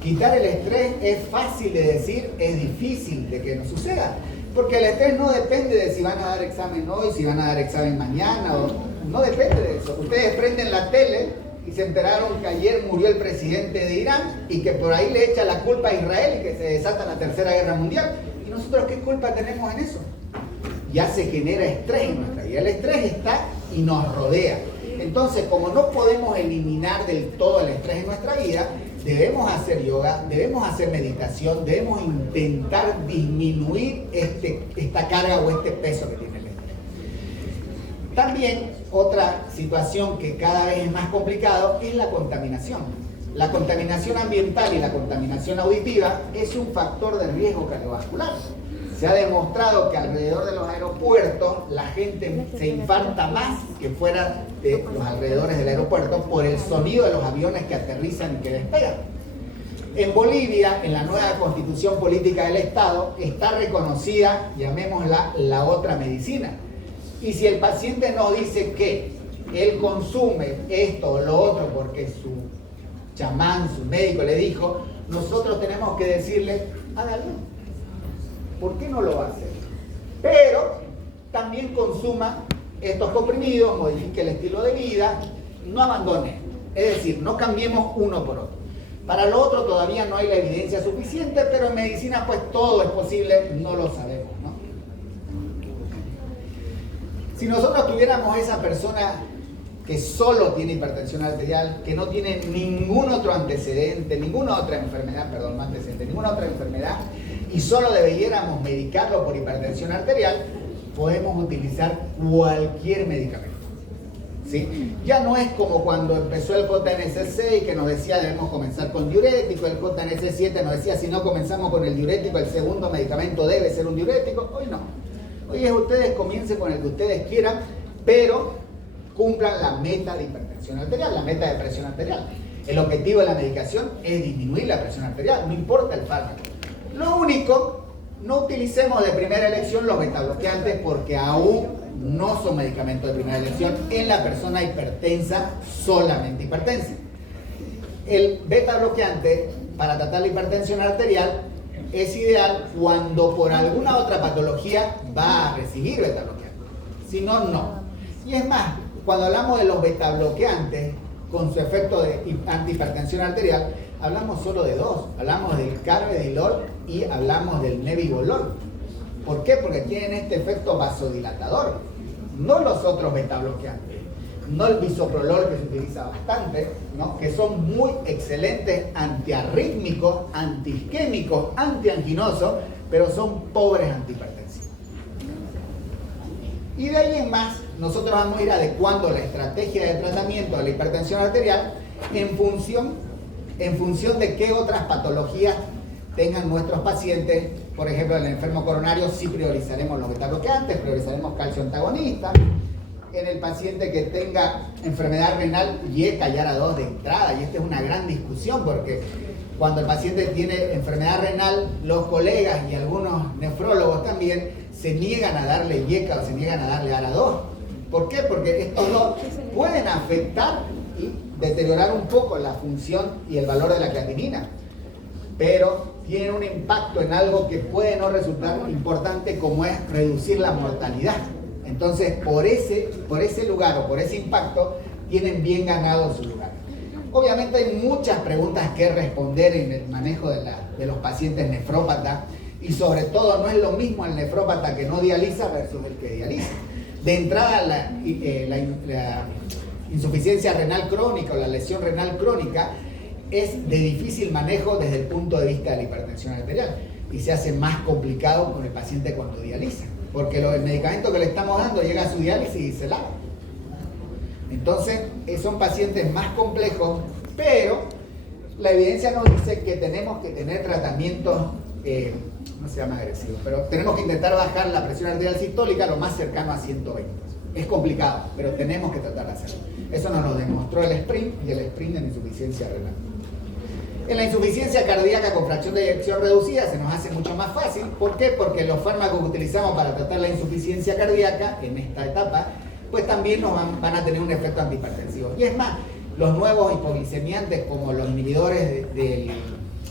Quitar el estrés es fácil de decir, es difícil de que nos suceda. Porque el estrés no depende de si van a dar examen hoy, si van a dar examen mañana, no depende de eso. Ustedes prenden la tele y se enteraron que ayer murió el presidente de Irán y que por ahí le echa la culpa a Israel y que se desata la Tercera Guerra Mundial. ¿Y nosotros qué culpa tenemos en eso? Ya se genera estrés en nuestra vida. El estrés está y nos rodea. Entonces, como no podemos eliminar del todo el estrés en nuestra vida, debemos hacer yoga, debemos hacer meditación, debemos intentar disminuir esta carga o este peso que tiene el estrés. También otra situación que cada vez es más complicado es la contaminación. La contaminación ambiental y la contaminación auditiva es un factor de riesgo cardiovascular. Se ha demostrado que alrededor de los aeropuertos la gente se infarta más que fuera de los alrededores del aeropuerto por el sonido de los aviones que aterrizan y que despegan. En Bolivia, en la nueva constitución política del Estado, está reconocida, llamémosla, la otra medicina. Y si el paciente nos dice que él consume esto o lo otro porque su chamán, su médico le dijo, nosotros tenemos que decirle, hágalo. ¿Por qué no lo va a hacer? Pero también consuma estos comprimidos, modifique el estilo de vida, no abandone. Es decir, no cambiemos uno por otro. Para lo otro todavía no hay la evidencia suficiente, pero en medicina pues todo es posible, no lo sabemos, ¿no? Si nosotros tuviéramos esa persona que solo tiene hipertensión arterial, que no tiene ningún otro antecedente, ninguna otra enfermedad, ninguna otra enfermedad, y solo debiéramos medicarlo por hipertensión arterial, podemos utilizar cualquier medicamento. ¿Sí? Ya no es como cuando empezó el JNS6 que nos decía debemos comenzar con diurético, el JNS7 nos decía si no comenzamos con el diurético, el segundo medicamento debe ser un diurético. Hoy no. Hoy es ustedes comiencen con el que ustedes quieran, pero cumplan la meta de hipertensión arterial, la meta de presión arterial. El objetivo de la medicación es disminuir la presión arterial, no importa el fármaco. Lo único, no utilicemos de primera elección los betabloqueantes porque aún no son medicamentos de primera elección en la persona hipertensa, solamente hipertensa. El betabloqueante para tratar la hipertensión arterial es ideal cuando por alguna otra patología va a recibir betabloqueante. Si no, no. Y es más, cuando hablamos de los betabloqueantes con su efecto de antihipertensión arterial, hablamos solo de dos. Hablamos del carvedilol y hablamos del nebivolol. ¿Por qué? Porque tienen este efecto vasodilatador, no los otros betabloqueantes, no el bisoprolol que se utiliza bastante, ¿no? Que son muy excelentes antiarrítmicos, antiisquémicos, antianginosos, pero son pobres antihipertensivos. Y de ahí en más, nosotros vamos a ir adecuando la estrategia de tratamiento de la hipertensión arterial en función de qué otras patologías tengan nuestros pacientes. Por ejemplo, en el enfermo coronario sí priorizaremos los betabloqueantes, priorizaremos calcio antagonista. En el paciente que tenga enfermedad renal, YECA y ARA2 de entrada, y esta es una gran discusión porque cuando el paciente tiene enfermedad renal, los colegas y algunos nefrólogos también se niegan a darle YECA o se niegan a darle ARA2. ¿Por qué? Porque estos dos pueden afectar y deteriorar un poco la función y el valor de la creatinina, pero tiene un impacto en algo que puede no resultar importante, como es reducir la mortalidad. Entonces, por ese lugar o por ese impacto, tienen bien ganado su lugar. Obviamente hay muchas preguntas que responder en el manejo de los pacientes nefrópatas, y sobre todo no es lo mismo el nefrópata que no dializa versus el que dializa. De entrada, la insuficiencia renal crónica o la lesión renal crónica es de difícil manejo desde el punto de vista de la hipertensión arterial y se hace más complicado con el paciente cuando dializa, porque el medicamento que le estamos dando llega a su diálisis y se lava. Entonces son pacientes más complejos, pero la evidencia nos dice que tenemos que tener tratamientos, no se llama agresivos, pero tenemos que intentar bajar la presión arterial sistólica lo más cercano a 120. Es complicado, pero tenemos que tratar de hacerlo. Eso nos lo demostró el SPRINT y el SPRINT en insuficiencia renal. En la insuficiencia cardíaca con fracción de eyección reducida se nos hace mucho más fácil. ¿Por qué? Porque los fármacos que utilizamos para tratar la insuficiencia cardíaca en esta etapa, pues también nos van a tener un efecto antihipertensivo. Y es más, los nuevos hipoglicemiantes como los inhibidores del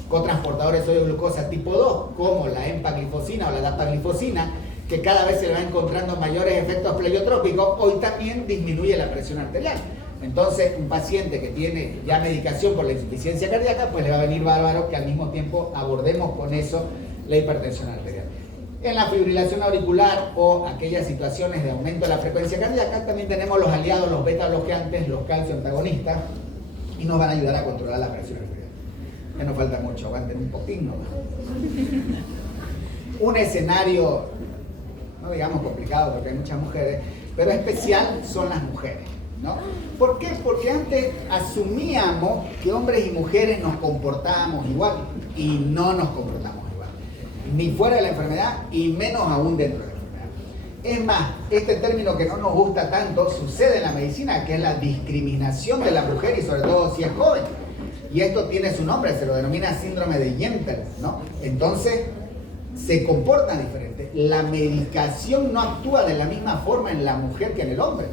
cotransportador de sodio glucosa tipo 2, como la empaglifosina o la dapaglifosina, que cada vez se le va encontrando mayores efectos pleiotrópicos, hoy también disminuye la presión arterial. Entonces, un paciente que tiene ya medicación por la insuficiencia cardíaca, pues le va a venir bárbaro que al mismo tiempo abordemos con eso la hipertensión arterial. En la fibrilación auricular o aquellas situaciones de aumento de la frecuencia cardíaca, también tenemos los aliados, los beta bloqueantes, los calcio antagonistas, y nos van a ayudar a controlar la presión arterial. Ya nos falta mucho, aguanten un poquín nomás. Un escenario, no digamos complicado porque hay muchas mujeres, pero especial son las mujeres, ¿no? ¿Por qué? Porque antes asumíamos que hombres y mujeres nos comportábamos igual y no nos comportamos igual. ni fuera de la enfermedad y menos aún dentro de la enfermedad. Es más, este término que no nos gusta tanto sucede en la medicina, que es la discriminación de la mujer y sobre todo si es joven. Y esto tiene su nombre, se lo denomina síndrome de Gentler, ¿no? Entonces, se comportan diferente. La medicación no actúa de la misma forma en la mujer que en el hombre.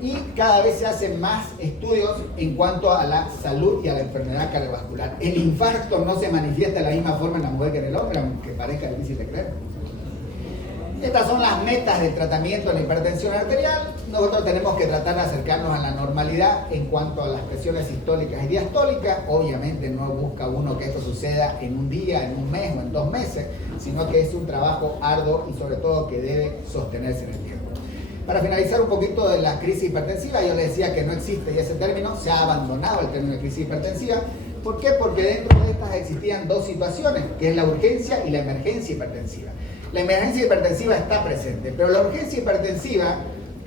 Y cada vez se hacen más estudios en cuanto a la salud y a la enfermedad cardiovascular. El infarto no se manifiesta de la misma forma en la mujer que en el hombre, aunque parezca difícil de creer. Estas son las metas del tratamiento de la hipertensión arterial. Nosotros tenemos que tratar de acercarnos a la normalidad en cuanto a las presiones sistólicas y diastólicas. Obviamente no busca uno que esto suceda en un día, en un mes o en 2 meses, sino que es un trabajo arduo y sobre todo que debe sostenerse en el tiempo. Para finalizar un poquito de la crisis hipertensiva, yo les decía que no existe ya ese término, se ha abandonado el término de crisis hipertensiva. ¿Por qué? Porque dentro de estas existían 2 situaciones, que es la urgencia y la emergencia hipertensiva. La emergencia hipertensiva está presente, pero la urgencia hipertensiva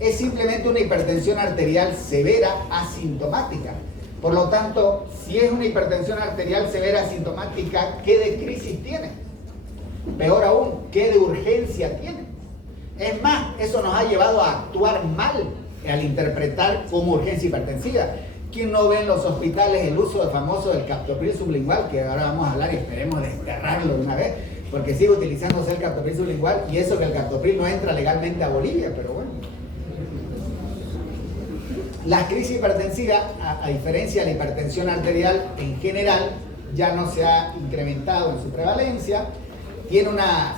es simplemente una hipertensión arterial severa asintomática. Por lo tanto, si es una hipertensión arterial severa asintomática, ¿qué de crisis tiene? Peor aún, ¿qué de urgencia tiene? Es más, eso nos ha llevado a actuar mal al interpretar como urgencia hipertensiva. ¿Quién no ve en los hospitales el uso de famoso del captopril sublingual, que ahora vamos a hablar y esperemos desterrarlo de una vez, porque sigue utilizándose el captopril sublingual, y eso que el captopril no entra legalmente a Bolivia, pero bueno. La crisis hipertensiva, a diferencia de la hipertensión arterial en general, ya no se ha incrementado en su prevalencia, tiene una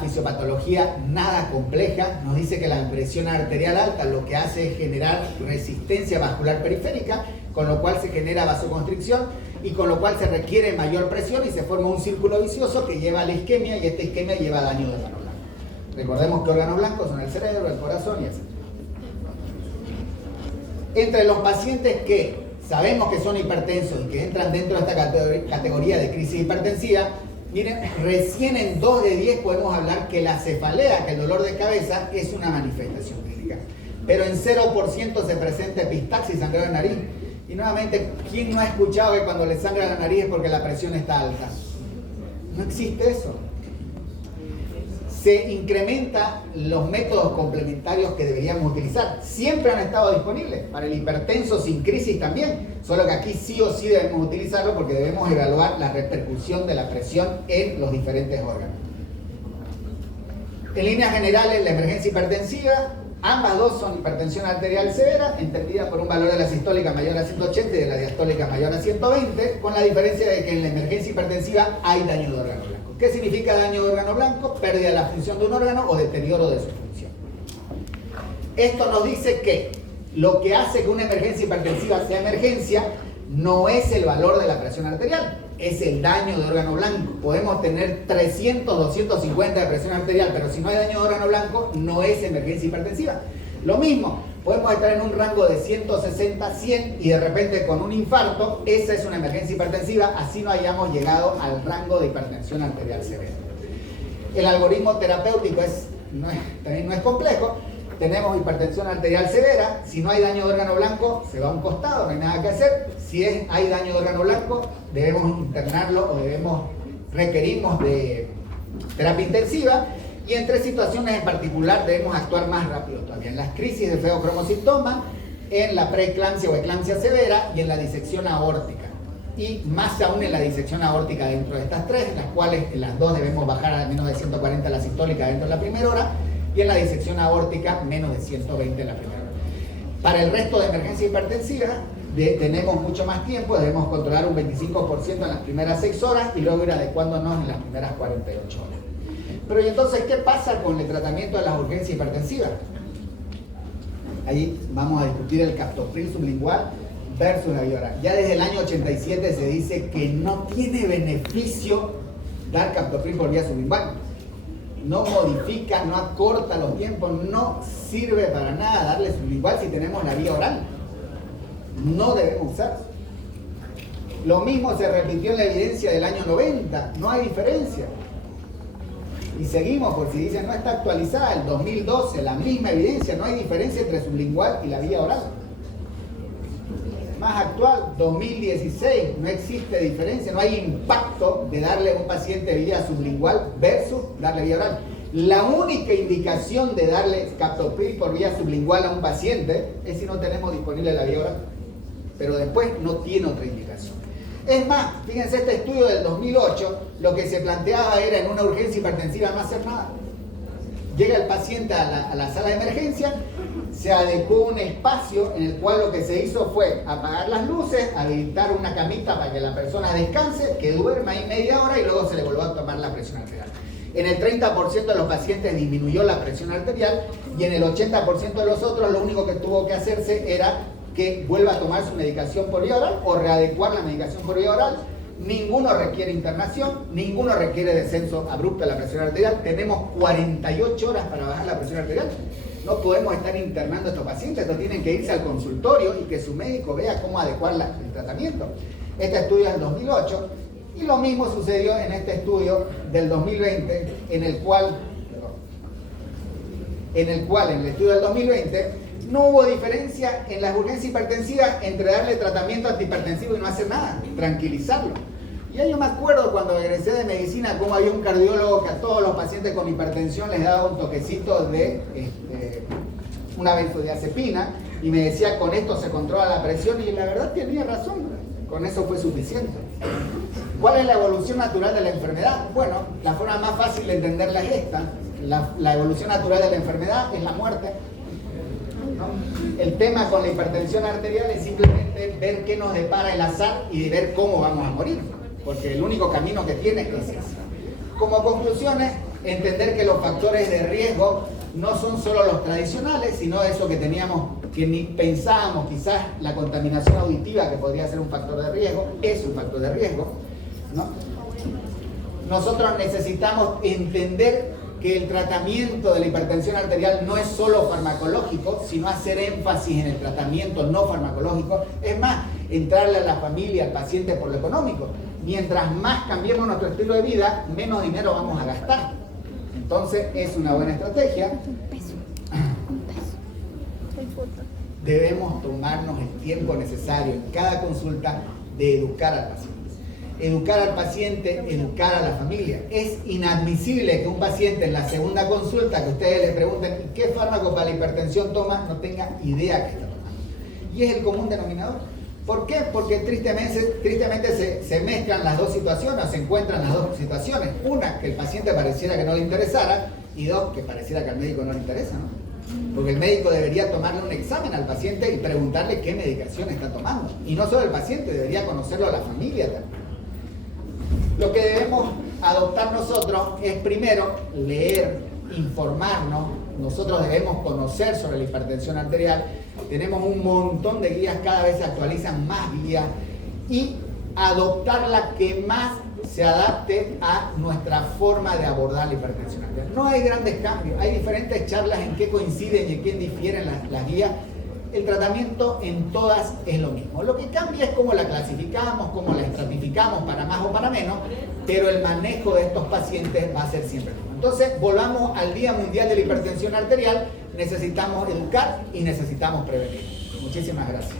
fisiopatología nada compleja. Nos dice que la presión arterial alta lo que hace es generar resistencia vascular periférica, con lo cual se genera vasoconstricción y con lo cual se requiere mayor presión y se forma un círculo vicioso que lleva a la isquemia, y esta isquemia lleva a daño de órgano blanco. Recordemos que órganos blancos son el cerebro, el corazón y así. Entre los pacientes que sabemos que son hipertensos y que entran dentro de esta categoría de crisis hipertensiva, miren, recién en 2 de 10 podemos hablar que la cefalea, que el dolor de cabeza, es una manifestación clínica. Pero en 0% se presenta epistaxis, sangrado de nariz. Y nuevamente, ¿quién no ha escuchado que cuando le sangra la nariz es porque la presión está alta? No existe eso. Se incrementan los métodos complementarios que deberíamos utilizar. Siempre han estado disponibles, para el hipertenso sin crisis también, solo que aquí sí o sí debemos utilizarlo porque debemos evaluar la repercusión de la presión en los diferentes órganos. En líneas generales, la emergencia hipertensiva, ambas dos son hipertensión arterial severa, entendida por un valor de la sistólica mayor a 180 y de la diastólica mayor a 120, con la diferencia de que en la emergencia hipertensiva hay daño de órgano blanco. ¿Qué significa daño de órgano blanco? Pérdida de la función de un órgano o deterioro de su función. Esto nos dice que lo que hace que una emergencia hipertensiva sea emergencia no es el valor de la presión arterial, es el daño de órgano blanco. Podemos tener 300, 250 de presión arterial, pero si no hay daño de órgano blanco, no es emergencia hipertensiva. Lo mismo, podemos estar en un rango de 160, 100 y de repente con un infarto, esa es una emergencia hipertensiva, así no hayamos llegado al rango de hipertensión arterial severa. El algoritmo terapéutico también no es complejo. Tenemos hipertensión arterial severa, si no hay daño de órgano blanco, se va a un costado, no hay nada que hacer. Si hay daño de órgano blanco, debemos internarlo o requerimos de terapia intensiva. Y en 3 situaciones en particular debemos actuar más rápido todavía: en las crisis de feocromocitoma, en la preeclampsia o eclampsia severa y en la disección aórtica. Y más aún en la disección aórtica dentro de estas 3, en las cuales en las 2 debemos bajar a menos de 140 la sistólica dentro de la primera hora, y en la disección aórtica menos de 120 en la primera hora. Para el resto de emergencia hipertensiva tenemos mucho más tiempo, debemos controlar un 25% en las primeras 6 horas y luego ir adecuándonos en las primeras 48 horas. Pero ¿y entonces qué pasa con el tratamiento de las urgencias hipertensivas? Ahí vamos a discutir el captopril sublingual versus la vía oral. Ya desde el año 87 se dice que no tiene beneficio dar captopril por vía sublingual. No modifica, no acorta los tiempos, no sirve para nada darle sublingual si tenemos la vía oral. No debemos usar. Lo mismo se repitió en la evidencia del año 90, no hay diferencia. Y seguimos, por si dicen no está actualizada, el 2012, la misma evidencia, no hay diferencia entre sublingual y la vía oral. Más actual, 2016, no existe diferencia, no hay impacto de darle a un paciente vía sublingual versus darle vía oral. La única indicación de darle captopril por vía sublingual a un paciente es si no tenemos disponible la vía oral, pero después no tiene otra indicación. Es más, fíjense, este estudio del 2008, lo que se planteaba era en una urgencia hipertensiva no hacer nada. Llega el paciente a la sala de emergencia, se adecuó un espacio en el cual lo que se hizo fue apagar las luces, habilitar una camita para que la persona descanse, que duerma ahí media hora y luego se le volvió a tomar la presión arterial. En el 30% de los pacientes disminuyó la presión arterial y en el 80% de los otros lo único que tuvo que hacerse era que vuelva a tomar su medicación por vía oral o readecuar la medicación por vía oral. Ninguno requiere internación, ninguno requiere descenso abrupto de la presión arterial. Tenemos 48 horas para bajar la presión arterial. No podemos estar internando a estos pacientes, estos tienen que irse al consultorio y que su médico vea cómo adecuar el tratamiento. Este estudio es del 2008 y lo mismo sucedió en este estudio del 2020, en el cual en el estudio del 2020 no hubo diferencia en las urgencias hipertensivas entre darle tratamiento antihipertensivo y no hacer nada, tranquilizarlo. Ya yo me acuerdo cuando egresé de medicina cómo había un cardiólogo que a todos los pacientes con hipertensión les daba un toquecito de una benzodiazepina y me decía con esto se controla la presión y la verdad tenía razón, con eso fue suficiente. ¿Cuál es la evolución natural de la enfermedad? Bueno, la forma más fácil de entenderla es esta. La evolución natural de la enfermedad es la muerte. ¿No? El tema con la hipertensión arterial es simplemente ver qué nos depara el azar y de ver cómo vamos a morir, porque el único camino que tiene es ese. Como conclusiones, entender que los factores de riesgo no son solo los tradicionales, sino eso que teníamos, que ni pensábamos, quizás la contaminación auditiva, que podría ser un factor de riesgo, es un factor de riesgo, ¿no? Nosotros necesitamos entender que el tratamiento de la hipertensión arterial no es solo farmacológico, sino hacer énfasis en el tratamiento no farmacológico. Es más, entrarle a la familia, al paciente por lo económico. Mientras más cambiemos nuestro estilo de vida, menos dinero vamos a gastar. Entonces, es una buena estrategia. Debemos tomarnos el tiempo necesario en cada consulta de educar al paciente. Educar al paciente, educar a la familia. Es inadmisible que un paciente en la segunda consulta que ustedes le pregunten ¿qué fármaco para la hipertensión toma? No tenga idea que está tomando. Y es el común denominador. ¿Por qué? Porque tristemente se mezclan las dos situaciones, se encuentran las dos situaciones. Una, que el paciente pareciera que no le interesara, y dos, que pareciera que al médico no le interesa, ¿no? Porque el médico debería tomarle un examen al paciente y preguntarle qué medicación está tomando. Y no solo el paciente, debería conocerlo a la familia también. Lo que debemos adoptar nosotros es primero leer, informarnos. Nosotros debemos conocer sobre la hipertensión arterial. Tenemos un montón de guías, cada vez se actualizan más guías y adoptar la que más se adapte a nuestra forma de abordar la hipertensión arterial. No hay grandes cambios, hay diferentes charlas en qué coinciden y en qué difieren las guías. El tratamiento en todas es lo mismo. Lo que cambia es cómo la clasificamos, cómo la estratificamos para más o para menos, pero el manejo de estos pacientes va a ser siempre el mismo. Entonces, volvamos al Día Mundial de la Hipertensión Arterial. Necesitamos educar y necesitamos prevenir. Muchísimas gracias.